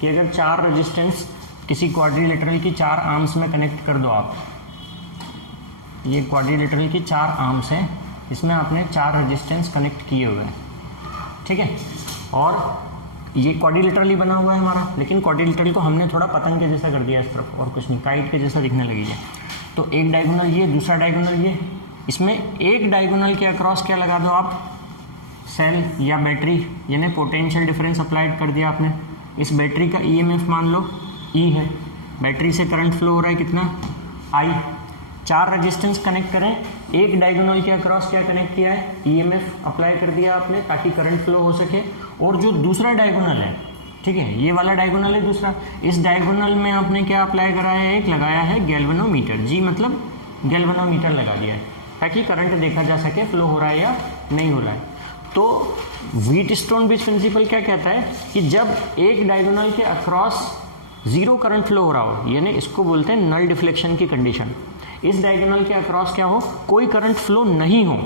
कि अगर 4 रेजिस्टेंस किसी क्वाड्रिलेटरल की 4 आर्म्स में कनेक्ट कर दो आप, ये क्वाड्रिलेटरल की 4 आर्म्स हैं, इसमें आपने 4 रेजिस्टेंस कनेक्ट किए हुए हैं, ठीक है, और ये क्वाड्रिलेटरल ही बना हुआ है हमारा, लेकिन क्वाड्रिलेटरल को हमने थोड़ा पतंग के जैसा कर दिया इस तरफ, और कुछ नहीं, काइट के जैसा दिखने लगी है। तो एक डायगोनल ये, दूसरा डायगोनल ये, इसमें एक डायगोनल के अक्रॉस क्या लगा दो आप, सेल या बैटरी, यानी पोटेंशियल डिफरेंस अप्लाइड कर दिया आपने। इस बैटरी का ईएमएफ मान लो ई है, बैटरी से करंट फ्लो हो रहा है कितना, आई। 4 रेजिस्टेंस कनेक्ट करें, एक डायगोनल के अक्रॉस क्या कनेक्ट किया है, ईएमएफ अप्लाई कर दिया आपने ताकि करंट फ्लो हो सके। और जो दूसरा डायगोनल है, ठीक है, ये वाला डायगोनल है दूसरा, इस डायगोनल में आपने क्या अप्लाई करा है, एक लगाया है गैल्वेनोमीटर, जी मतलब गैल्वेनोमीटर लगा दिया है ताकि करंट देखा जा सके फ्लो हो रहा है या नहीं हो रहा है। तो व्हीटस्टोन ब्रिज प्रिंसिपल क्या कहता है कि जब एक डायगोनल के अक्रॉस जीरो करंट फ्लो हो रहा हो, यानी इसको बोलते हैं नल डिफ्लेक्शन की कंडीशन, इस डायगोनल के अक्रॉस क्या हो, कोई करंट फ्लो नहीं हो,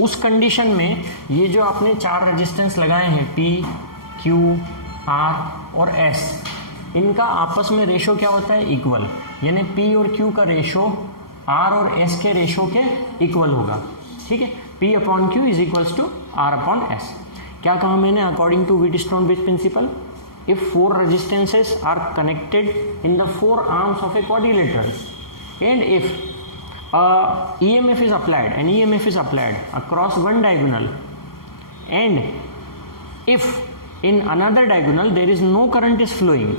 उस कंडीशन में ये जो आपने 4 रेजिस्टेंस लगाए हैं P, Q, R और S, इनका आपस में रेशो क्या होता है, इक्वल, यानी P और Q का रेशो R और S के रेशो के इक्वल होगा, ठीक है। P upon Q is equals to R upon S। क्या कहा मैंने, according to Wheatstone bridge principle, if 4 resistances are connected in the 4 arms of a quadrilateral and if EMF is applied, an EMF is applied across one diagonal and if in another diagonal there is no current is flowing,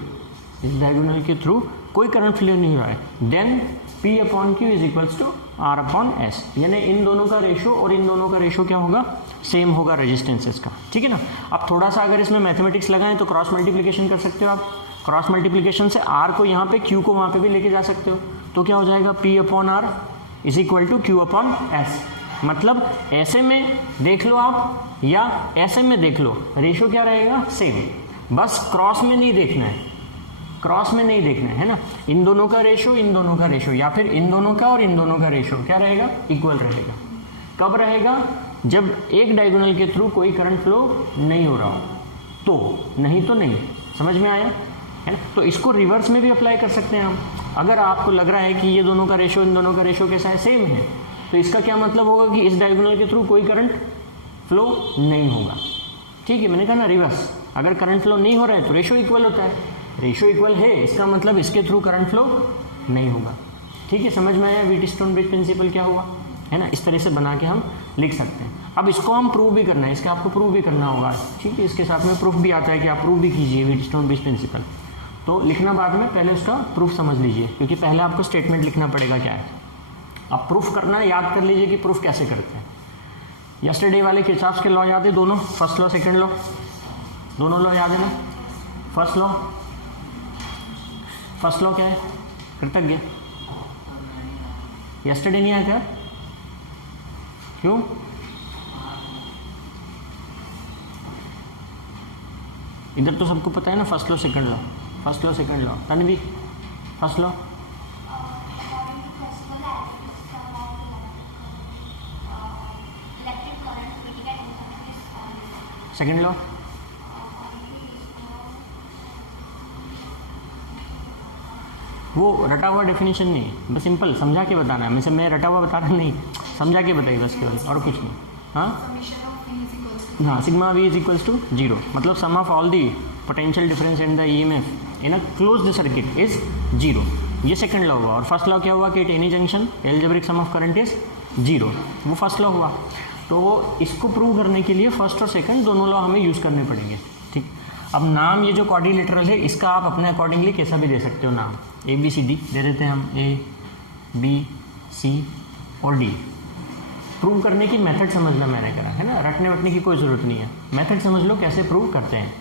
इस diagonal के through कोई current flow नहीं हो रहा है, then P upon Q is equals to R upon S, यानी इन दोनों का रेशो और इन दोनों का रेशो क्या होगा, सेम होगा रेजिस्टेंसेस का, ठीक है ना। अब थोड़ा सा अगर इसमें मैथमेटिक्स लगाएं तो क्रॉस मल्टीप्लिकेशन कर सकते हो आप, क्रॉस मल्टीप्लिकेशन से R को यहाँ पे Q को वहाँ पे भी लेके जा सकते हो, तो क्या हो जाएगा, P upon R is equal to Q upon S। मतलब ऐसे में देख लो आप या ऐसे में देख लो, रेशो क्या रहेगा, सेम, बस क्रॉस में नहीं देखना है, क्रॉस में नहीं देखना है ना, इन दोनों का रेशो, इन दोनों का रेशो, या फिर इन दोनों का और इन दोनों का रेशो क्या रहेगा, इक्वल रहेगा। कब रहेगा, जब एक डायगोनल के थ्रू कोई करंट फ्लो नहीं हो रहा हो, तो नहीं तो नहीं, समझ में आया है ना। तो इसको रिवर्स में भी अप्लाई कर सकते हैं हम, अगर आपको लग रहा है कि ये दोनों का रेशो इन दोनों का रेशो कैसा है, सेम है, तो इसका क्या मतलब होगा कि इस डायगोनल के थ्रू कोई करंट फ्लो नहीं होगा, ठीक है। मैंने कहा ना रिवर्स, अगर करंट फ्लो नहीं हो रहा है तो रेशो इक्वल होता है, रेशो इक्वल है इसका मतलब इसके थ्रू करंट फ्लो नहीं होगा, ठीक है। समझ में आया व्हीटस्टोन ब्रिज प्रिंसिपल क्या हुआ, है ना, इस तरह से बना के हम लिख सकते हैं। अब इसको हम प्रूव भी करना है, इसके आपको प्रूव भी करना होगा, ठीक है, इसके साथ में प्रूफ भी आता है कि आप प्रूव भी कीजिए व्हीटस्टोन ब्रिज प्रिंसिपल, तो लिखना बाद में, पहले उसका प्रूफ समझ लीजिए, क्योंकि पहले आपको स्टेटमेंट लिखना पड़ेगा क्या है। अब प्रूफ करना याद कर लीजिए कि प्रूफ कैसे करते हैं। यस्टरडे वाले किरचॉफ्स के लॉ याद है दोनों, फर्स्ट लॉ सेकंड लॉ, दोनों लॉ याद है ना। फर्स्ट लॉ क्या है, कृतज्ञ, यस्टरडे नहीं आया क्या, क्यों, इधर तो सबको पता है ना, first law second law, first law second law, Tanvi first law, second law, वो रटा हुआ डेफिनेशन नहीं, बस सिंपल समझा के बताना है, मैं रटा हुआ बता रहा नहीं, समझा के बताइए बस केवल, और कुछ नहीं। हाँ, sigma V is equals to 0, मतलब sum of all the potential difference and the EMF in a closed circuit is 0, ये सेकंड लॉ हुआ। और फर्स्ट लॉ क्या हुआ कि at any junction algebraic sum of current is 0, वो first law हुआ। तो इसको प्रूव करने के लिए फर्स्ट और सेकंड दोनों लॉ हमें यूज़ करने पड़ेंगे, ठीक। अब नाम ये जो क्वाड्रिलेटरल है इसका आप अपने अकॉर्डिंगली कैसा भी दे सकते हो नाम, ABCD दे देते हैं हम, A B C और D। प्रूव करने की मेथड समझना मैंने कहा है ना, रटने वटने की कोई ज़रूरत नहीं है, मेथड समझ लो कैसे प्रूव करते हैं।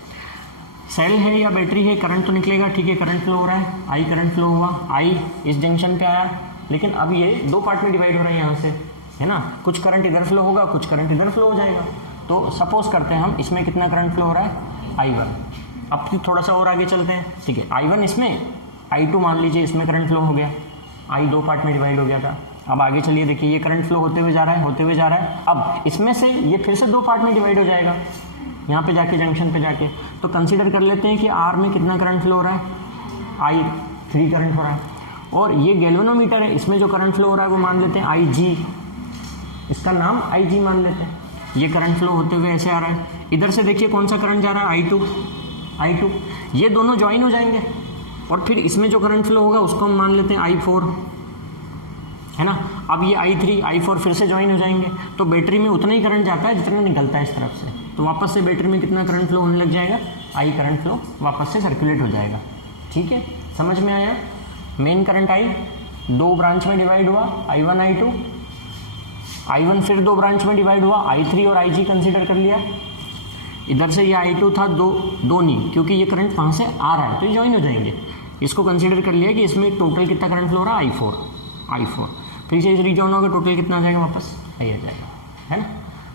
सेल है या बैटरी है, करंट तो निकलेगा, ठीक है, करंट फ्लो हो रहा है, आई करंट फ्लो हुआ, आई इस जंक्शन पे आया, लेकिन अब ये 2 पार्ट में डिवाइड हो रहा है यहाँ से, है ना, कुछ करंट इधर फ्लो होगा, कुछ करंट इधर फ्लो हो जाएगा। तो सपोज करते हैं हम इसमें कितना करंट फ्लो हो रहा है, I1। अब थोड़ा सा और आगे चलते हैं, ठीक है, I1 इसमें, I2 मान लीजिए इसमें करंट फ्लो हो गया, I 2 पार्ट में डिवाइड हो गया था। अब आगे चलिए, देखिए ये करंट फ्लो होते हुए जा रहा है, होते हुए जा रहा है, अब इसमें से ये फिर से 2 पार्ट में डिवाइड हो जाएगा, यहाँ पे जाके जंक्शन पे जाके, तो कंसीडर कर लेते हैं कि आर में कितना करंट फ्लो हो रहा है, I3 करंट हो रहा है, और ये गैल्वेनोमीटर है, इसमें जो करंट फ्लो हो रहा है वो मान लेते हैं IG, इसका नाम IG मान लेते हैं। ये करंट फ्लो होते हुए ऐसे आ रहा है, इधर से देखिए कौन सा करंट जा रहा है, I2, ये दोनों ज्वाइन हो जाएंगे, और फिर इसमें जो करंट फ्लो होगा उसको हम मान लेते हैं I4, है ना। अब ये I3 I4 फिर से ज्वाइन हो जाएंगे, तो बैटरी में उतना ही करंट जाता है जितना निकलता है इस तरफ से, तो वापस से बैटरी में कितना करंट फ्लो होने लग जाएगा, I करंट फ्लो वापस से सर्कुलेट हो जाएगा। ठीक है, समझ में आया। मेन करंट I दो ब्रांच में डिवाइड हुआ, I1 I2, I1 फिर दो ब्रांच में डिवाइड हुआ, I3 और IG कंसीडर कर लिया। इधर से ये I2 था, दो नहीं, क्योंकि ये करंट वहाँ से आ रहा है तो ये ज्वाइन हो जाएंगे। इसको कंसीडर कर लिया कि इसमें टोटल कितना करंट फ्लो हो रहा है, I4, फिर से रिजॉइन होगा, टोटल कितना आ जाएगा, वापस आई आ जाएगा, है ना।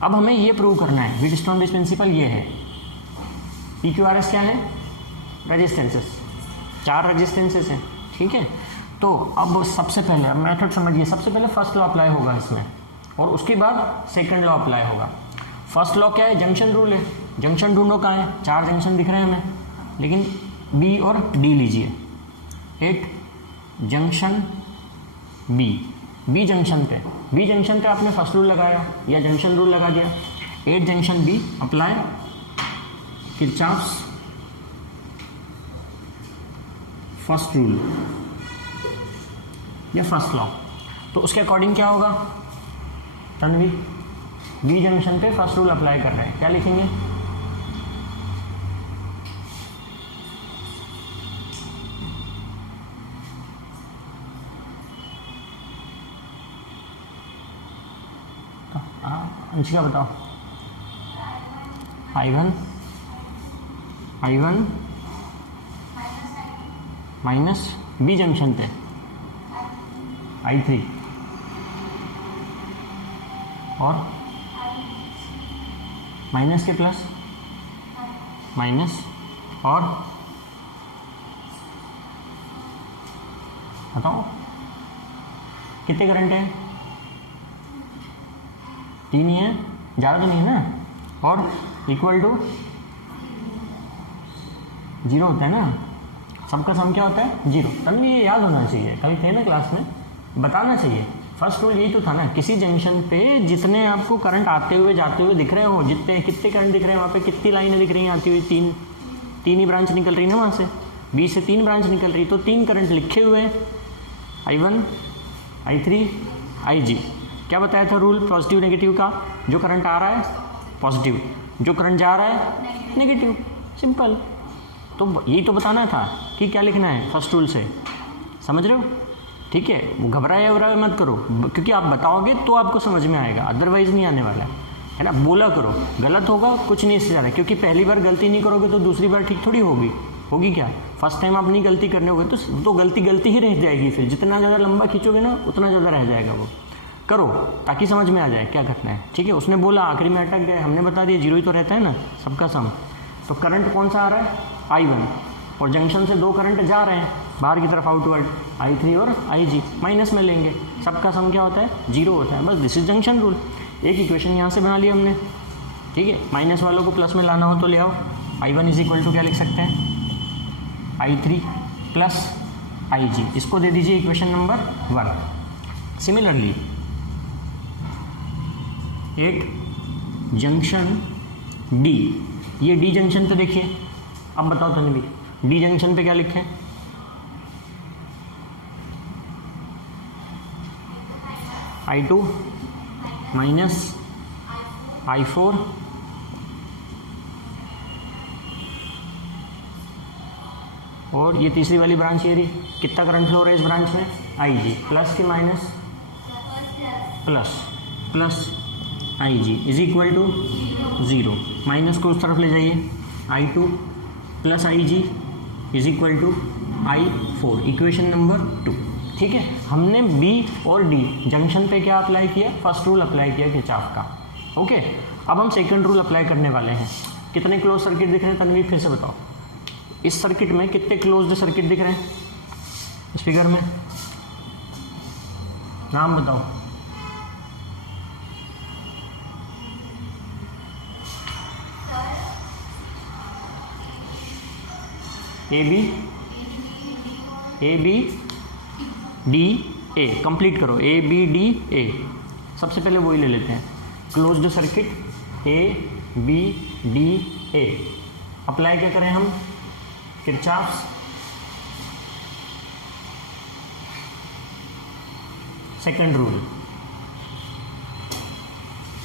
अब हमें ये प्रूव करना है, व्हीटस्टोन ब्रिज प्रिंसिपल ये है। PQRS क्या है, रेजिस्टेंसेस, 4 रेजिस्टेंसेस हैं, ठीक है। तो अब सबसे पहले अब मेथड समझिए, सबसे पहले फर्स्ट लॉ अप्लाई होगा इसमें, और उसके बाद सेकंड लॉ अप्लाई होगा। फर्स्ट लॉ क्या है, जंक्शन रूल है। जंक्शन ढूंढो कहाँ है, 4 जंक्शन दिख रहे हैं हमें, लेकिन B और D लीजिए। 8 जंक्शन बी जंक्शन पे आपने फर्स्ट रूल लगाया या जंक्शन रूल लगा दिया। 8 junction B apply Kirchhoff's first rule या फर्स्ट लॉ, तो उसके अकॉर्डिंग क्या होगा, तन्वी बी जंक्शन पे फर्स्ट रूल अप्लाई कर रहे हैं, क्या लिखेंगे, अंशिका बताओ। I1 माइनस बी जंक्शन पे I3 और माइनस के प्लस माइनस और बताओ कितने करंट है, 3 ही है, ज़्यादा तो नहीं है ना, और इक्वल टू 0 होता है ना, सबका सम क्या होता है 0। तब ये याद होना चाहिए, कल थे ना क्लास में, बताना चाहिए। फर्स्ट रूल यही तो था ना, किसी जंक्शन पे जितने आपको करंट आते हुए जाते हुए दिख रहे हो, कितने करंट दिख रहे हैं वहाँ पे, कितनी लाइनें दिख रही हैं आती हुई, 3 ही ब्रांच निकल रही ना वहाँ से, B से 3 ब्रांच निकल रही, तो 3 करंट लिखे हुए हैं, I1 I3 IG। क्या बताया था रूल पॉजिटिव नेगेटिव का, जो करंट आ रहा है पॉजिटिव, जो करंट जा रहा है नेगेटिव, सिंपल। तो यही तो बताना था कि क्या लिखना है फर्स्ट रूल से, समझ रहे हो, ठीक है। वो घबराए मत करो, क्योंकि आप बताओगे तो आपको समझ में आएगा, अदरवाइज नहीं आने वाला है ना। बोला करो, गलत होगा कुछ नहीं इससे ज़्यादा, क्योंकि पहली बार गलती नहीं करोगे तो दूसरी बार ठीक थोड़ी होगी क्या, फर्स्ट टाइम आप नहीं गलती करने होगे तो गलती ही रह जाएगी, फिर जितना ज़्यादा लंबा खींचोगे ना उतना ज़्यादा रह जाएगा। वो करो ताकि समझ में आ जाए क्या करना है, ठीक है। उसने बोला आखिरी में अटक गए, हमने बता दिया 0 ही तो रहता है ना सबका सम। तो करंट कौन सा आ रहा है, I1, और जंक्शन से 2 करंट जा रहे हैं बाहर की तरफ आउटवर्ड, I3 और IG, माइनस में लेंगे, सबका सम क्या होता है 0 होता है, बस दिस इज जंक्शन रूल। एक इक्वेशन यहाँ से बना लिया हमने, ठीक है। माइनस वालों को प्लस में लाना हो तो ले आओ, I1 इज इक्वल टू क्या लिख सकते हैं, I3 प्लस IG, इसको दे दीजिए equation number 1। Similarly 8 junction D, ये D जंक्शन पे देखिए, अब बताओ तन्वी D जंक्शन पे क्या लिखें, I2 माइनस I4 और ये तीसरी वाली ब्रांच ये रही, कितना करंट फ्लो हो रहा है इस ब्रांच में, IG, प्लस के minus plus IG is equal to 0, minus को उस तरफ ले जाइए, I2 plus IG is equal to I4, equation number 2, ठीक है। हमने B और D जंक्शन पे क्या अप्लाई किया, फर्स्ट रूल अप्लाई किया किरचॉफ का, ओके। अब हम सेकंड रूल अप्लाई करने वाले हैं। कितने क्लोज सर्किट दिख रहे हैं तन्वी, फिर से बताओ, इस सर्किट में कितने क्लोज्ड सर्किट दिख रहे हैं, इस फिगर में नाम बताओ, A B D A, complete करो, ए बी डी ए। सबसे पहले वही ले लेते हैं, closed circuit A B D A. Apply क्या करें हम, किरचॉफ्स सेकंड रूल,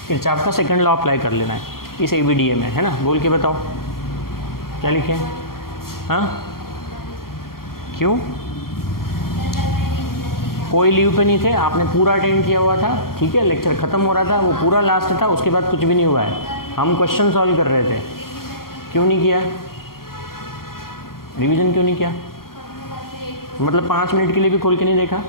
किरचॉफ का सेकंड लॉ अप्लाई कर लेना है इस ABDA में, है ना। बोल के बताओ क्या लिखे, हाँ क्यों, कोई लीव पे नहीं थे, आपने पूरा अटेंड किया हुआ था, ठीक है, लेक्चर खत्म हो रहा था, वो पूरा लास्ट था, उसके बाद कुछ भी नहीं हुआ है, हम क्वेश्चन सॉल्व कर रहे थे, क्यों नहीं किया, रिवीजन क्यों नहीं किया, मतलब 5 मिनट के लिए भी खोल के नहीं देखा।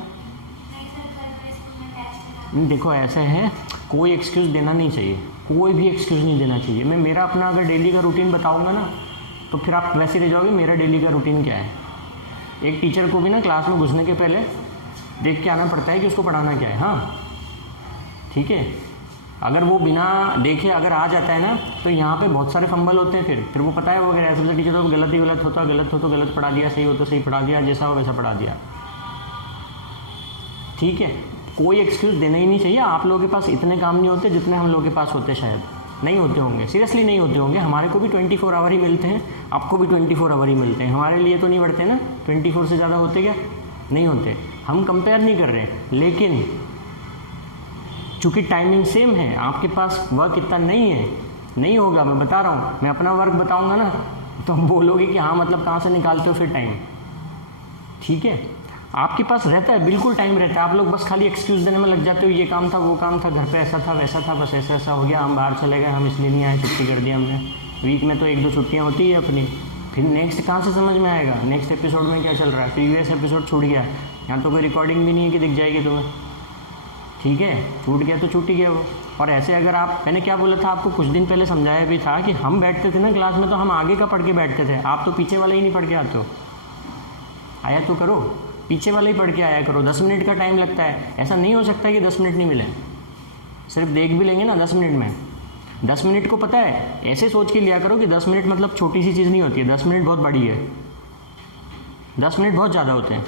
देखो ऐसे है, कोई एक्सक्यूज़ देना नहीं चाहिए, कोई भी एक्सक्यूज़ नहीं देना चाहिए। मैं मेरा अपना अगर डेली का रूटीन बताऊंगा ना तो फिर आप वैसे रह जाओगे मेरा डेली का रूटीन क्या है। एक टीचर को भी ना क्लास में घुसने के पहले देख के आना पड़ता है कि उसको पढ़ाना क्या है, हाँ ठीक है। अगर वो बिना देखे अगर आ जाता है ना तो यहाँ पे बहुत सारे फंबल होते हैं, फिर वो पता है वो अगर ऐसे टीचर तो गलत ही गलत होता, गलत हो तो गलत पढ़ा दिया, सही हो तो सही पढ़ा दिया, जैसा हो वैसा पढ़ा दिया, ठीक है। कोई एक्सक्यूज़ देना ही नहीं चाहिए। आप लोगों के पास इतने काम नहीं होते जितने हम लोगों के पास होते, शायद नहीं होते होंगे, सीरियसली नहीं होते होंगे। हमारे को भी 24 आवर ही मिलते हैं, आपको भी 24 आवर ही मिलते हैं, हमारे लिए तो नहीं बढ़ते ना। 24 से ज़्यादा होते क्या, नहीं होते। हम कंपेयर नहीं कर रहे, लेकिन चूँकि टाइमिंग सेम है, आपके पास वर्क इतना नहीं है, नहीं होगा। मैं बता रहा हूँ, मैं अपना वर्क बताऊँगा ना तो हम बोलोगे कि हाँ मतलब कहाँ से निकालते हो फिर टाइम, ठीक है। आपके पास रहता है, बिल्कुल टाइम रहता है, आप लोग बस खाली एक्सक्यूज़ देने में लग जाते हो, ये काम था वो काम था, घर पे ऐसा था वैसा था, बस ऐसा ऐसा हो गया, हम बाहर चले गए, हम इसलिए नहीं आए, छुट्टी कर दी हमने। वीक में तो 1-2 छुट्टियाँ होती है अपनी, फिर नेक्स्ट कहाँ से समझ में आएगा, नेक्स्ट एपिसोड में क्या चल रहा है, प्रीवियस एपिसोड छूट गया, यहाँ तो कोई रिकॉर्डिंग भी नहीं है कि दिख जाएगी तुम्हें, ठीक है। छूट गया तो छूट ही गया वो। और ऐसे अगर आप, मैंने क्या बोला था आपको कुछ दिन पहले समझाया भी था कि हम बैठते थे ना क्लास में तो हम आगे का पढ़ के बैठते थे, आप तो पीछे वाला ही नहीं पढ़ के आते हो। आया तो करो, पीछे वाला ही पढ़ के आया करो। 10 मिनट का टाइम लगता है, ऐसा नहीं हो सकता कि 10 मिनट नहीं मिले। सिर्फ देख भी लेंगे ना 10 मिनट में, 10 मिनट को पता है ऐसे सोच के लिया करो कि 10 मिनट मतलब छोटी सी चीज़ नहीं होती है, 10 मिनट बहुत बड़ी है, 10 मिनट बहुत ज़्यादा होते हैं।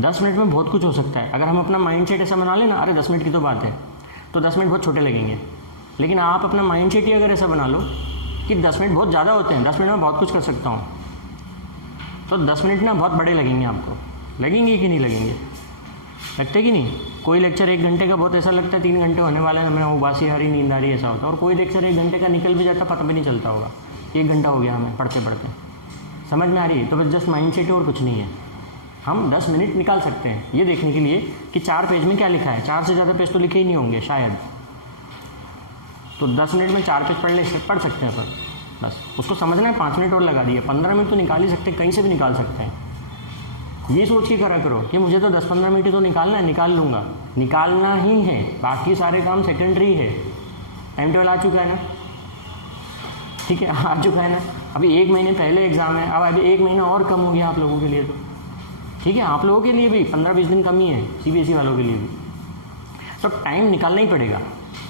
10 मिनट में बहुत कुछ हो सकता है। अगर हम अपना माइंड सेट ऐसा बना लेना, अरे 10 मिनट की तो बात है, तो 10 मिनट बहुत छोटे लगेंगे। लेकिन आप अपना माइंड सेट ही अगर ऐसा बना लो कि 10 मिनट बहुत ज़्यादा होते हैं, 10 मिनट में बहुत कुछ कर सकता हूँ, तो 10 मिनट ना बहुत बड़े लगेंगे आपको। लगेंगे कि नहीं लगेंगे, लगते कि नहीं। कोई लेक्चर 1 घंटे का बहुत ऐसा लगता है 3 घंटे होने वाले हैं, हमें उबासी आ रही, नींद आ रही, ऐसा होता है। और कोई लेक्चर 1 घंटे का निकल भी जाता, पता भी नहीं चलता होगा 1 घंटा हो गया हमें पढ़ते पढ़ते। समझ में आ रही है। तो बस जस्ट माइंड सेट है और कुछ नहीं है। हम 10 मिनट निकाल सकते हैं ये देखने के लिए कि 4 पेज में क्या लिखा है। 4 से ज़्यादा पेज तो लिखे ही नहीं होंगे शायद, तो 10 मिनट में 4 पेज पढ़ सकते हैं। पर बस उसको समझना है, 5 मिनट और लगा दिए, 15 मिनट तो निकाल ही सकते हैं, कहीं से भी निकाल सकते हैं। ये सोच के करा करो कि मुझे तो 10-15 मिनट तो निकालना है, निकाल लूँगा, निकालना ही है, बाकी सारे काम सेकेंडरी है। टाइम टेबल आ चुका है ना, ठीक है, आ चुका है ना। अभी 1 महीने पहले एग्ज़ाम है, अब अभी 1 महीना और कम हो गया आप लोगों के लिए, तो ठीक है, आप लोगों के लिए भी 15-20 दिन कम ही है, CBSE वालों के लिए भी। तो टाइम निकालना ही पड़ेगा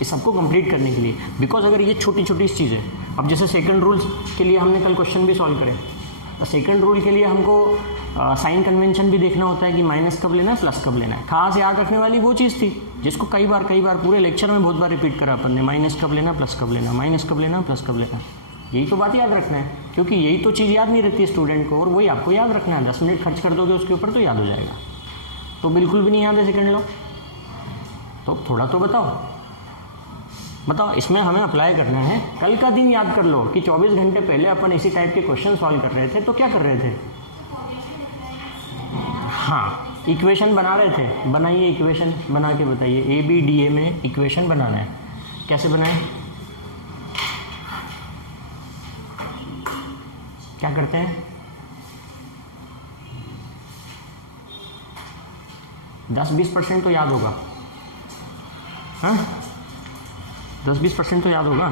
इस सबको कंप्लीट करने के लिए, बिकॉज अगर ये छोटी छोटी चीज़ है। अब जैसे सेकंड रूल्स के लिए हमने कल क्वेश्चन भी सॉल्व करे, तो सेकंड रूल के लिए हमको साइन कन्वेंशन भी देखना होता है कि माइनस कब लेना है, प्लस कब लेना है। खास याद रखने वाली वो चीज़ थी जिसको कई बार पूरे लेक्चर में बहुत बार रिपीट करा अपन ने, माइनस कब लेना, प्लस कब लेना, माइनस कब लेना, प्लस कब लेना। यही तो बात याद रखना है, क्योंकि यही तो चीज़ याद नहीं रहती है स्टूडेंट को, और वही आपको याद रखना है। 10 मिनट खर्च कर दोगे उसके ऊपर तो याद हो जाएगा। तो बिल्कुल भी नहीं याद है सेकंड लॉ, तो थोड़ा तो बताओ इसमें हमें अप्लाई करना है। कल का दिन याद कर लो कि 24 घंटे पहले अपन इसी टाइप के क्वेश्चन सॉल्व कर रहे थे, तो क्या कर रहे थे, हाँ इक्वेशन बना रहे थे। बनाइए इक्वेशन, बना के बताइए। ABDA में इक्वेशन बनाना है, कैसे बनाएं, क्या करते हैं, 10-20% तो याद होगा, हाँ 10-20% तो याद होगा।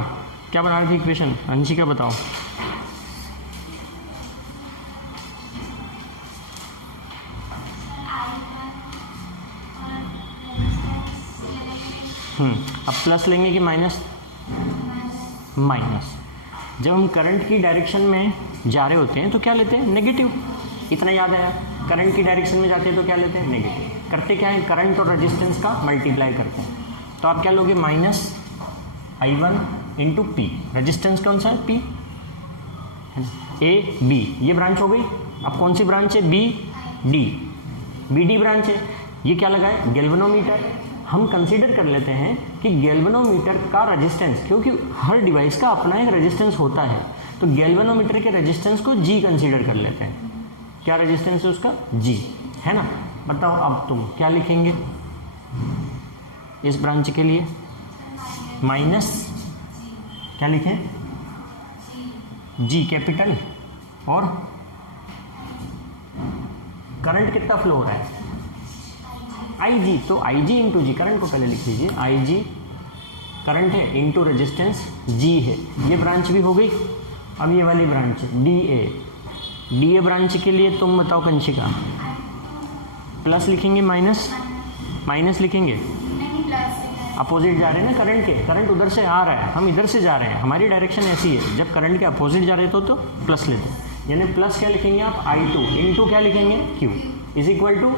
क्या बना रही थी इक्वेशन, अंशिका बताओ। अब प्लस लेंगे कि माइनस, माइनस। जब हम करंट की डायरेक्शन में जा रहे होते हैं तो क्या लेते हैं, नेगेटिव। इतना याद आया, करंट की डायरेक्शन में जाते हैं तो क्या लेते हैं, नेगेटिव। करते क्या है, करंट और रेजिस्टेंस का मल्टीप्लाई करते हैं। तो आप क्या लोगे, -I1 इंटू पी। रजिस्टेंस कौन सा है, पी, ए बी, ये ब्रांच हो गई। अब कौन सी ब्रांच है, B D, B D branch है। ये क्या लगा है, गैल्वेनोमीटर। हम कंसीडर कर लेते हैं कि गैल्वेनोमीटर का रेजिस्टेंस, क्योंकि हर डिवाइस का अपना एक रेजिस्टेंस होता है, तो गैल्वेनोमीटर के रेजिस्टेंस को जी कंसीडर कर लेते हैं। क्या रेजिस्टेंस है उसका, जी, है ना। बताओ अब तुम क्या लिखेंगे इस ब्रांच के लिए, माइनस क्या लिखें, जी कैपिटल, और करंट कितना फ्लो हो रहा है, आई जी। तो आई जी इंटू जी, करंट को पहले लिख लीजिए, आई जी करंट है इंटू रेजिस्टेंस जी है। ये ब्रांच भी हो गई। अब ये वाली branch D A, D A branch के लिए तुम बताओ कंशिका, प्लस लिखेंगे, माइनस, माइनस लिखेंगे, अपोजिट जा रहे हैं ना करंट के, करंट उधर से आ रहा है, हम इधर से जा रहे हैं, हमारी डायरेक्शन ऐसी है। जब करंट के अपोजिट जा रहे तो प्लस लेते हैं, यानी प्लस क्या लिखेंगे आप, I2 इंटू क्या लिखेंगे, Q इज इक्वल टू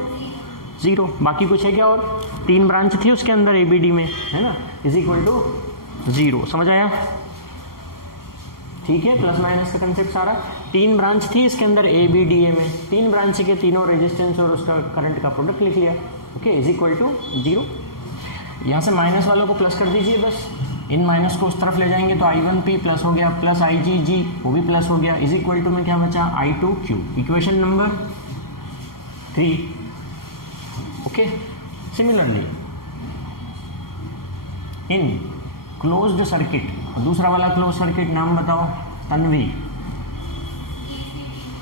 0। बाकी कुछ है क्या, और 3 ब्रांच थी उसके अंदर ABD में, है ना, इज इक्वल टू 0। समझ आया, ठीक है। प्लस माइनस का कंसेप्ट सारा, 3 ब्रांच थी इसके अंदर ABDA में, 3 ब्रांच के तीनों रेजिस्टेंस और उसका करंट का प्रोडक्ट लिख लिया, ओके, इज इक्वल टू 0। यहाँ से माइनस वालों को प्लस कर दीजिए बस, इन माइनस को उस तरफ ले जाएंगे तो I1P प्लस हो गया, प्लस IGG वो भी प्लस हो गया, इज इक्वल टू में क्या बचा, I2Q। Equation number 3, okay. Similarly in closed circuit, दूसरा वाला क्लोज सर्किट नाम बताओ, तन्वी,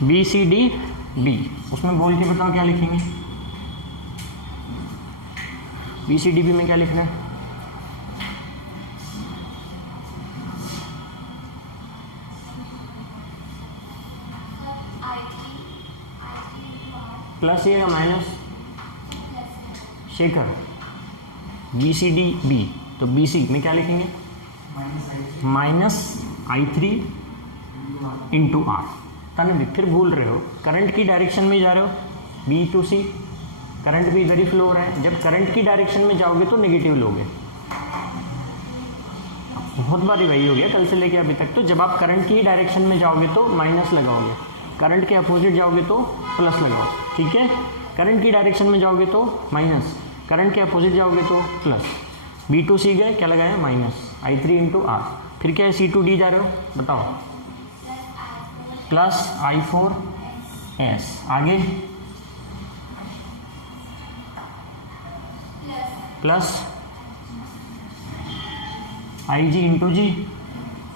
BCD, उसमें बोल के बताओ क्या लिखेंगे, BCDB में क्या लिखना है, प्लस ये माइनस, शेखर BCDB, तो BC में क्या लिखेंगे, -I3 इंटू R। तन्वी फिर भूल रहे हो, करंट की डायरेक्शन में जा रहे हो, B to C, करंट भी इधर ही फ्लो हो रहा है। जब करंट की डायरेक्शन में जाओगे तो नेगेटिव लोगे, बहुत बार वही हो गया कल से लेके अभी तक। तो जब आप करंट की डायरेक्शन में जाओगे तो माइनस लगाओगे, करंट के अपोजिट जाओगे तो प्लस लगाओ, ठीक है। करंट की डायरेक्शन में जाओगे तो माइनस, करंट के अपोजिट जाओगे तो प्लस। B to C गए, क्या लगाया, -I3 इंटू R। फिर क्या है, C to D जा रहे हो, बताओ, प्लस I4S, आगे plus IG into G,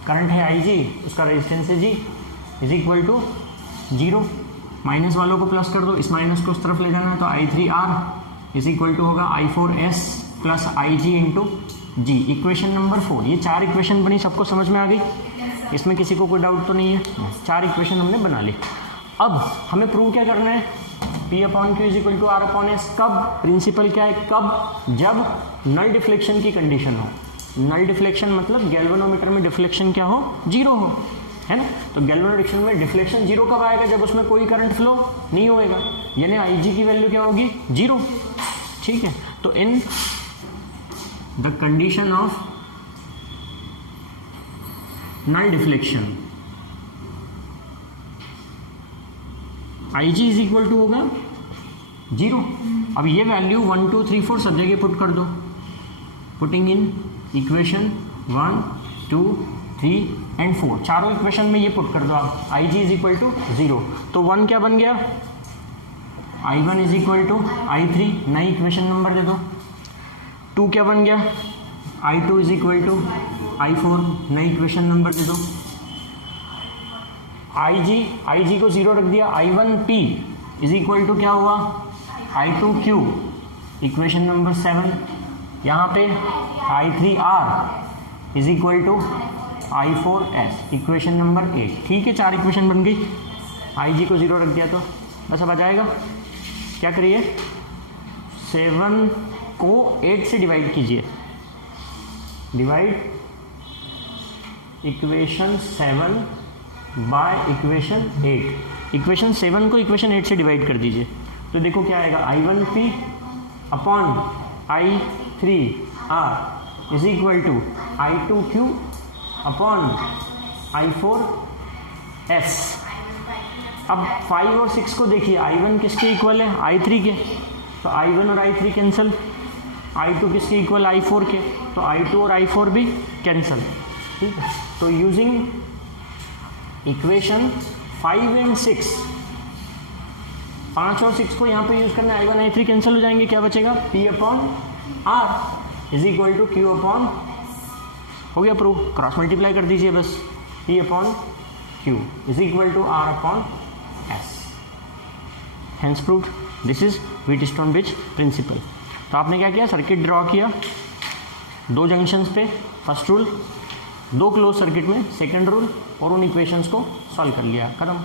current है IG, उसका रेजिस्टेंस है G, is equal to 0। Minus वालों को प्लस कर दो, इस माइनस को उस तरफ ले जाना है, तो I3R इज इक्वल टू होगा I4S plus IG into G. Equation number 4। ये 4 इक्वेशन बनी, सबको समझ में आ गई, इसमें किसी को कोई डाउट तो नहीं है, 4 इक्वेशन हमने बना ली। अब हमें प्रूव क्या करना है, P/Q is equal to R/S। कब, प्रिंसिपल क्या है, कब, जब नल डिफ्लेक्शन की कंडीशन हो। नल डिफ्लेक्शन मतलब गैल्वेनोमीटर में डिफ्लेक्शन क्या हो, 0 हो, है ना। तो गैल्वेनोमीटर में डिफ्लेक्शन 0 कब आएगा, जब उसमें कोई करंट फ्लो नहीं होएगा, यानी IG की वैल्यू क्या होगी, 0, ठीक है। तो in the condition of null deflection IG is equal to होगा 0। अब ये वैल्यू 1 2 3 4 सब जगह पुट कर दो, पुटिंग इन इक्वेशन 1 2 3 एंड 4, चारों इक्वेशन में ये पुट कर दो आप, IG इज इक्वल टू 0। तो 1 क्या बन गया, I1 is equal to I3, नई इक्वेशन नंबर दे दो। 2 क्या बन गया, I2 is equal to I4, नई इक्वेशन नंबर दे दो। IG को 0 रख दिया, I1P इज इक्वल टू क्या हुआ, I2Q, इक्वेशन नंबर 7। यहाँ पे I3R is equal to I4S, equation number 8, ठीक है। 4 इक्वेशन बन गई, IG को 0 रख दिया तो बस। अब आ जाएगा, क्या करिए, 7 को 8 से डिवाइड कीजिए, divide equation 7 by equation 8। Equation 7 को इक्वेशन 8 से डिवाइड कर दीजिए, तो देखो क्या आएगा, I1P upon I3R is equal to I2Q upon I4S। अब 5 और 6 को देखिए, I1 किसके इक्वल है, I3 के, तो I1 और I3 कैंसिल। I2 किसके इक्वल, I4 के, तो I2 और I4 भी कैंसिल। ठीक है, तो यूजिंग इक्वेशन 5 एंड 6, 5 और 6 को यहाँ पे यूज करना, I1 I3 कैंसिल हो जाएंगे, क्या बचेगा, P upon R is equal to Q upon, हो गया प्रूव, क्रॉस मल्टीप्लाई कर दीजिए बस, P upon Q is equal to R upon S। Hence proved, this is Wheatstone bridge principle. तो आपने क्या किया, सर्किट ड्रॉ किया 2 जंक्शंस पे, फर्स्ट रूल, 2 क्लोज सर्किट में सेकंड रूल, और उन इक्वेशंस को सॉल्व कर लिया, खत्म,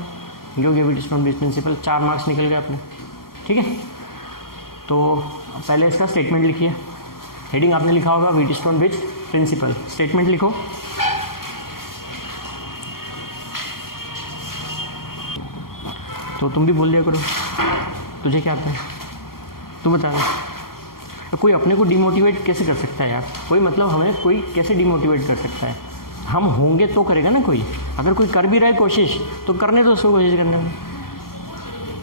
ये हो गया व्हीटस्टोन-ब्रिज प्रिंसिपल। 4 मार्क्स निकल गए अपने। ठीक है, तो पहले इसका स्टेटमेंट लिखिए। हेडिंग आपने लिखा होगा व्हीटस्टोन-ब्रिज प्रिंसिपल, स्टेटमेंट लिखो। तो तुम भी बोल दिया करो, तुझे क्या आता है, तू बता दे। कोई अपने को डिमोटिवेट कैसे कर सकता है यार, कोई मतलब हमें कोई कैसे डिमोटिवेट कर सकता है, हम होंगे तो करेगा ना कोई, अगर कोई कर भी रहा है कोशिश तो करने दो उसको, कोशिश करने में,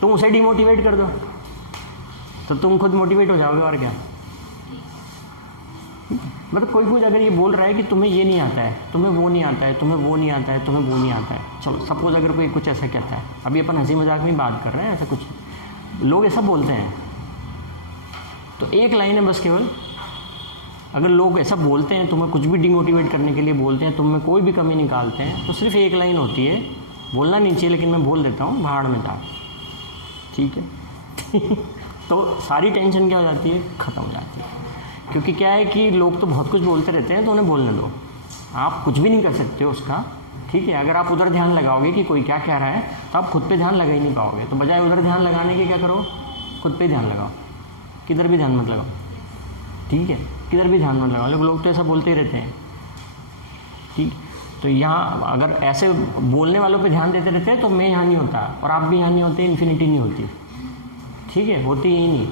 तुम उसे डिमोटिवेट कर दो तो तुम खुद मोटिवेट हो जाओगे, और क्या। मतलब कोई कुछ अगर ये बोल रहा है कि तुम्हें ये नहीं आता है, तुम्हें वो नहीं आता है, तुम्हें वो नहीं आता है, तुम्हें वो नहीं आता है, चलो सपोज अगर कोई कुछ ऐसा कहता है, अभी अपन हंसी मजाक में बात कर रहे हैं, ऐसा कुछ लोग ऐसा बोलते हैं, तो एक लाइन है बस केवल, अगर लोग ऐसा बोलते हैं, तुम्हें कुछ भी डिमोटिवेट करने के लिए बोलते हैं, तुम में कोई भी कमी निकालते हैं, तो सिर्फ एक लाइन होती है, बोलना नहीं चाहिए लेकिन मैं बोल देता हूँ, भाड़ में जा, ठीक है। तो सारी टेंशन क्या हो जाती है, ख़त्म हो जाती है, क्योंकि क्या है कि लोग तो बहुत कुछ बोलते रहते हैं, तो उन्हें बोलने दो, आप कुछ भी नहीं कर सकते हो उसका। ठीक है, अगर आप उधर ध्यान लगाओगे कि कोई क्या कह रहा है, तो आप खुद पे ध्यान लगा ही नहीं पाओगे, तो बजाय उधर ध्यान लगाने के क्या करो, खुद पे ध्यान लगाओ, किधर भी ध्यान मत लगाओ। ठीक है, किधर भी ध्यान मत लगाओ, लोग तो ऐसा बोलते ही रहते हैं। ठीक, तो यहाँ अगर ऐसे बोलने वालों पे ध्यान देते रहते हैं तो मैं यहाँ नहीं होता, और आप भी यहाँ नहीं होते, इन्फिनिटी नहीं होती। ठीक है, होती ही नहीं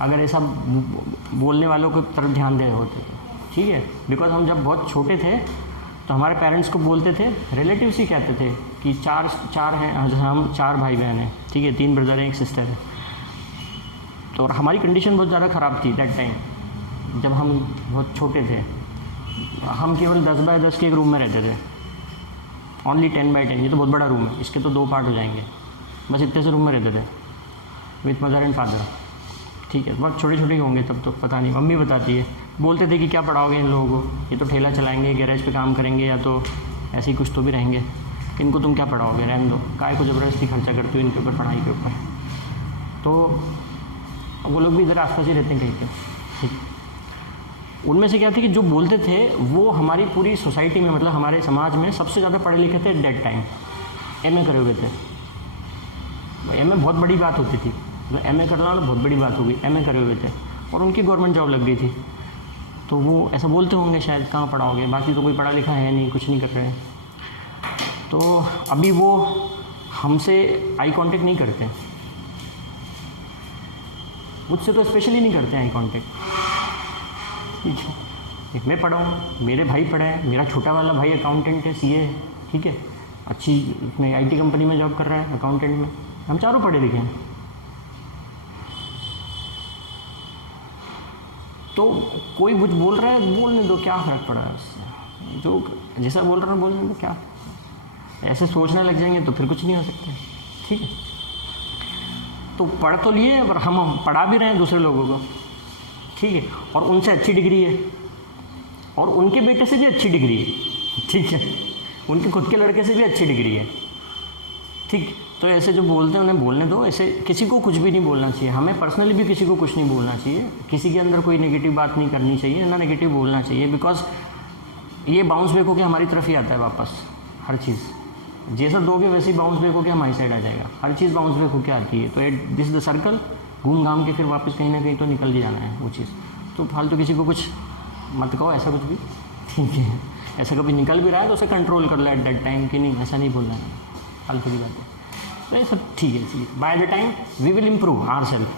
अगर ऐसा बोलने वालों की तरफ ध्यान दे रहे होते। ठीक है, बिकॉज हम जब बहुत छोटे थे तो हमारे पेरेंट्स को बोलते थे, रिलेटिव्स ही कहते थे कि चार हैं, हम 4 भाई बहन हैं, ठीक है, 3 ब्रदर हैं, 1 सिस्टर है। तो और हमारी कंडीशन बहुत ज़्यादा ख़राब थी दैट टाइम, जब हम बहुत छोटे थे। हम केवल 10 बाय 10 के एक रूम में रहते थे, ओनली 10 बाय 10, ये तो बहुत बड़ा रूम है, इसके तो 2 पार्ट हो जाएंगे, बस इतने से रूम में रहते थे विथ मदर एंड फादर। ठीक है, बहुत छोटे छोटे होंगे तब, तो पता नहीं, मम्मी बताती है, बोलते थे कि क्या पढ़ाओगे इन लोगों को, ये तो ठेला चलाएंगे, गैरेज पे काम करेंगे, या तो ऐसे ही कुछ तो भी रहेंगे, इनको तुम क्या पढ़ाओगे, रहने दो, काय को ज़बरदस्ती खर्चा करते हो इनके ऊपर, पढ़ाई के ऊपर। तो वो लोग भी इधर आसपास ही रहते हैं कहीं पे। ठीक, उनमें से क्या थे कि जो बोलते थे वो हमारी पूरी सोसाइटी में, मतलब हमारे समाज में सबसे ज़्यादा पढ़े लिखे थे दैट टाइम, MA करे हुए थे। MA बहुत बड़ी बात होती थी, MA करना बहुत बड़ी बात होगी, MA करे हुए थे, और उनकी गवर्नमेंट जॉब लग गई थी। तो वो ऐसा बोलते होंगे शायद, कहाँ पढ़ाओगे, बाकी तो कोई पढ़ा लिखा है नहीं, कुछ नहीं कर रहे हैं। तो अभी वो हमसे आई कांटेक्ट नहीं करते, मुझसे तो स्पेशली नहीं करते आई कांटेक्ट। ठीक है, मैं पढ़ा हूँ, मेरे भाई पढ़े हैं, मेरा छोटा वाला भाई अकाउंटेंट है, CA है, ठीक है, अच्छी उसमें IT कंपनी में जॉब कर रहा है अकाउंटेंट में, हम चारों पढ़े लिखे हैं। तो कोई कुछ बोल रहा है, बोलने दो, क्या फ़र्क पड़ा है उससे, जो जैसा बोल रहा है बोलने दो, क्या ऐसे सोचने लग जाएंगे तो फिर कुछ नहीं हो सकता। ठीक है, तो पढ़ तो लिए, पर हम पढ़ा भी रहे हैं दूसरे लोगों को, ठीक है, और उनसे अच्छी डिग्री है, और उनके बेटे से भी अच्छी डिग्री है, ठीक है, उनके खुद के लड़के से भी अच्छी डिग्री है। ठीक, तो ऐसे जो बोलते हैं उन्हें बोलने दो, ऐसे किसी को कुछ भी नहीं बोलना चाहिए, हमें पर्सनली भी किसी को कुछ नहीं बोलना चाहिए, किसी के अंदर कोई नेगेटिव बात नहीं करनी चाहिए, ना नेगेटिव बोलना चाहिए, बिकॉज ये बाउंस बैक होकर हमारी तरफ ही आता है वापस, हर चीज़ जैसा दोगे वैसे ही बाउंस बैक होकर हमारी साइड आ जाएगा, हर चीज़ बाउंस बैक होकर आती है। तो दिस द सर्कल, घूम घाम के फिर वापस कहीं ना कहीं तो निकल ही जाना है वो चीज़। तो फालतू किसी को कुछ मत कहो ऐसा कुछ भी, ठीक है। ऐसे कभी निकल भी रहा है तो उसे कंट्रोल कर ले एट दैट टाइम कि नहीं ऐसा नहीं बोलना है, फालतू की बात है। तो ये सब ठीक है। इसलिए by the time we will improve our self,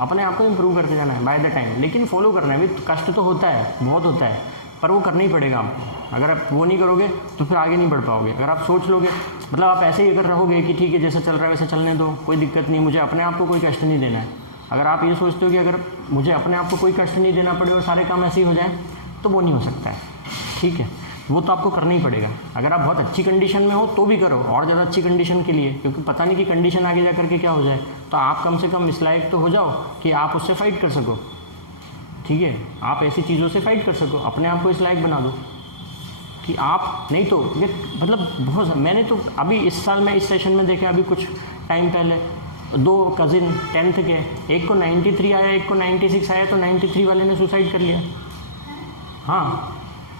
अपने आप को इम्प्रूव करते जाना है बाय द टाइम। लेकिन फॉलो करना है, भी कष्ट तो होता है, बहुत होता है, पर वो करना ही पड़ेगा आपको। अगर आप वो नहीं करोगे तो फिर आगे नहीं बढ़ पाओगे। अगर आप सोच लोगे, मतलब आप ऐसे ही अगर रहोगे कि ठीक है जैसा चल रहा है वैसे चलने दो, कोई दिक्कत नहीं, मुझे अपने आप को कोई कष्ट नहीं देना है, अगर आप ये सोचते हो कि अगर मुझे अपने आप को कोई कष्ट नहीं देना पड़े और सारे काम ऐसे ही हो जाए, तो वो नहीं हो सकता है। ठीक है, वो तो आपको करना ही पड़ेगा। अगर आप बहुत अच्छी कंडीशन में हो तो भी करो, और ज़्यादा अच्छी कंडीशन के लिए, क्योंकि पता नहीं कि कंडीशन आगे जा करके क्या हो जाए। तो आप कम से कम इस लायक तो हो जाओ कि आप उससे फाइट कर सको। ठीक है, आप ऐसी चीज़ों से फाइट कर सको, अपने आप को इस लायक बना दो कि आप नहीं तो ये मतलब बहुत। मैंने तो अभी इस साल में इस सेशन में देखा, अभी कुछ टाइम पहले 2 कज़िन 10th के, एक को 93 आया, एक को 96 आया, तो 93 वाले ने सुसाइड कर लिया। हाँ,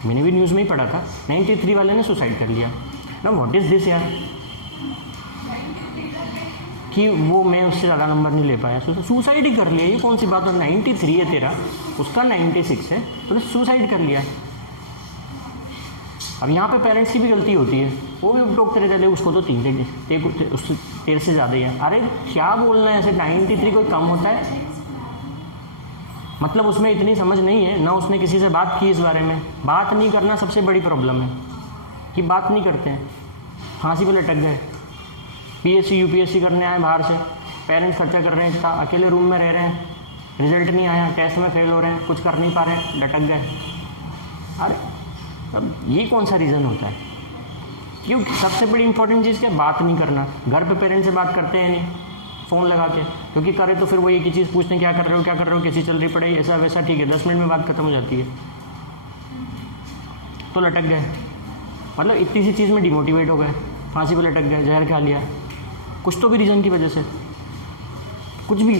मैंने भी न्यूज़ में ही पढ़ा था, 93 वाले ने सुसाइड कर लिया ना। व्हाट इज़ दिस यार, कि वो मैं उससे ज़्यादा नंबर नहीं ले पाया, सुसाइड ही कर लिया। ये कौन सी बात है, 93 है तेरा, उसका 96 है, तूने सुसाइड कर लिया। अब यहाँ पे पेरेंट्स की भी गलती होती है, वो भी टोकते रहते थे उसको तो 3 से ज़्यादा ही है। अरे क्या बोलना है ऐसे, 93 कोई कम होता है? मतलब उसमें इतनी समझ नहीं है ना, उसने किसी से बात की इस बारे में। बात नहीं करना सबसे बड़ी प्रॉब्लम है, कि बात नहीं करते हैं, फांसी पे लटक गए। PSC UPSC करने आए बाहर से, पेरेंट्स खर्चा कर रहे हैं इतना, अकेले रूम में रह रहे हैं, रिजल्ट नहीं आया, टेस्ट में फेल हो रहे हैं, कुछ कर नहीं पा रहे हैं, लटक गए। अरे अब ये कौन सा रीज़न होता है? क्यों? सबसे बड़ी इंपॉर्टेंट चीज़ क्या, बात नहीं करना। घर पे पेरेंट्स से बात करते हैं नहीं, फ़ोन लगा के, क्योंकि करे तो फिर वो एक ही चीज़ पूछते हैं, क्या कर रहे हो, कैसी चल रही पढ़ाई, ऐसा वैसा। ठीक है, 10 मिनट में बात खत्म हो जाती है, तो लटक गए। मतलब इतनी सी चीज़ में डिमोटिवेट हो गए, फांसी पे लटक गए, जहर खा लिया, कुछ तो भी रीज़न की वजह से, कुछ भी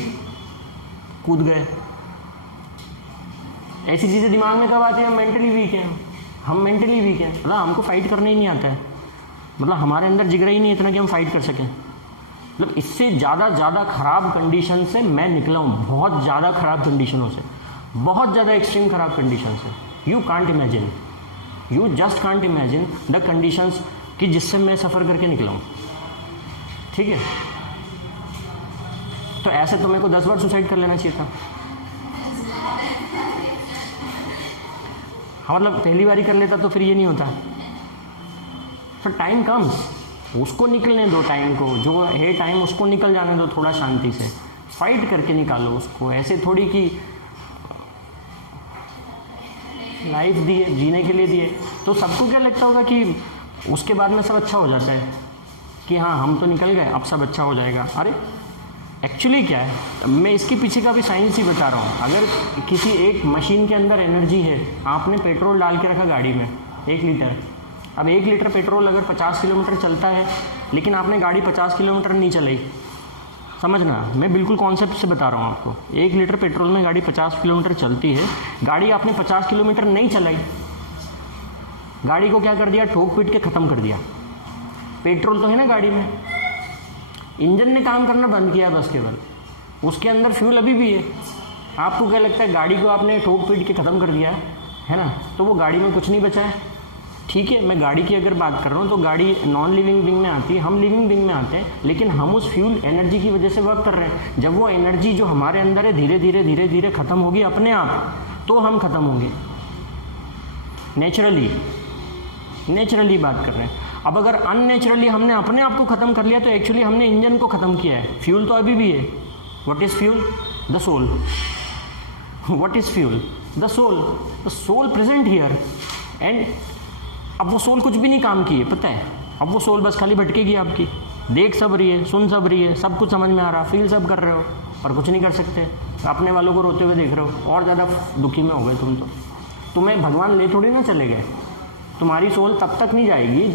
कूद गए। ऐसी चीज़ें दिमाग में कब आती है? हम मेंटली वीक हैं, हम मेंटली वीक हैं, मतलब हमको फाइट करना ही नहीं आता है, मतलब हमारे अंदर जिगरा ही नहीं इतना कि हम फाइट कर सकें। मतलब इससे ज़्यादा ख़राब कंडीशन से मैं निकला हूँ, बहुत ज़्यादा ख़राब कंडीशनों से, बहुत ज़्यादा एक्सट्रीम ख़राब कंडीशन से। You can't imagine, you just can't imagine the conditions कि जिससे मैं सफ़र करके निकला हूँ। ठीक है, तो ऐसे तो मेरे को 10 बार सुसाइड कर लेना चाहिए था। हाँ, मतलब पहली बार ही कर लेता तो फिर ये नहीं होता। तो टाइम कम्स, उसको निकलने दो, टाइम को जो है टाइम उसको निकल जाने दो, थोड़ा शांति से फाइट करके निकालो उसको। ऐसे थोड़ी कि लाइफ दी है, जीने के लिए दी है, तो सबको क्या लगता होगा कि उसके बाद में सब अच्छा हो जाता है, कि हाँ हम तो निकल गए, अब सब अच्छा हो जाएगा। अरे एक्चुअली क्या है, मैं इसके पीछे का भी साइंस ही बता रहा हूँ। अगर किसी एक मशीन के अंदर एनर्जी है, आपने पेट्रोल डाल के रखा गाड़ी में 1 लीटर, अब 1 लीटर पेट्रोल अगर 50 किलोमीटर चलता है, लेकिन आपने गाड़ी 50 किलोमीटर नहीं चलाई, समझना, मैं बिल्कुल कॉन्सेप्ट से बता रहा हूँ आपको। 1 लीटर पेट्रोल में गाड़ी 50 किलोमीटर चलती है, गाड़ी आपने 50 किलोमीटर नहीं चलाई, गाड़ी को क्या कर दिया, ठोक पीट के ख़त्म कर दिया। पेट्रोल तो है ना गाड़ी में, इंजन ने काम करना बंद किया बस केवल, उसके अंदर फ्यूल अभी भी है। आपको क्या लगता है, गाड़ी को आपने ठोक पीट के ख़त्म कर दिया है ना, तो वो गाड़ी में कुछ नहीं बचा है। ठीक है, मैं गाड़ी की अगर बात कर रहा हूँ तो गाड़ी नॉन लिविंग बीइंग में आती है, हम लिविंग बीइंग में आते हैं, लेकिन हम उस फ्यूल एनर्जी की वजह से वर्क कर रहे हैं। जब वो एनर्जी जो हमारे अंदर है धीरे धीरे ख़त्म होगी अपने आप, तो हम ख़त्म होंगे। नेचुरली बात कर रहे हैं। अब अगर अननेचुरली हमने अपने आप को ख़त्म कर लिया, तो एक्चुअली हमने इंजन को ख़त्म किया है। फ्यूल तो अभी भी है। What is fuel? The soul. What is fuel? The soul. The soul present here. And अब वो सोल कुछ भी नहीं काम की है, पता है। अब वो सोल बस खाली भटकेगी आपकी, देख सब रही है, सुन सब रही है, सब कुछ समझ में आ रहा, फील सब कर रहे हो, पर कुछ नहीं कर सकते। अपने वालों को रोते हुए देख रहे हो, और ज़्यादा दुखी में हो गए तुम तो। तुम्हें भगवान ले थोड़ी ना चले गए, तुम्हारी सोल तब तक नहीं जाएगी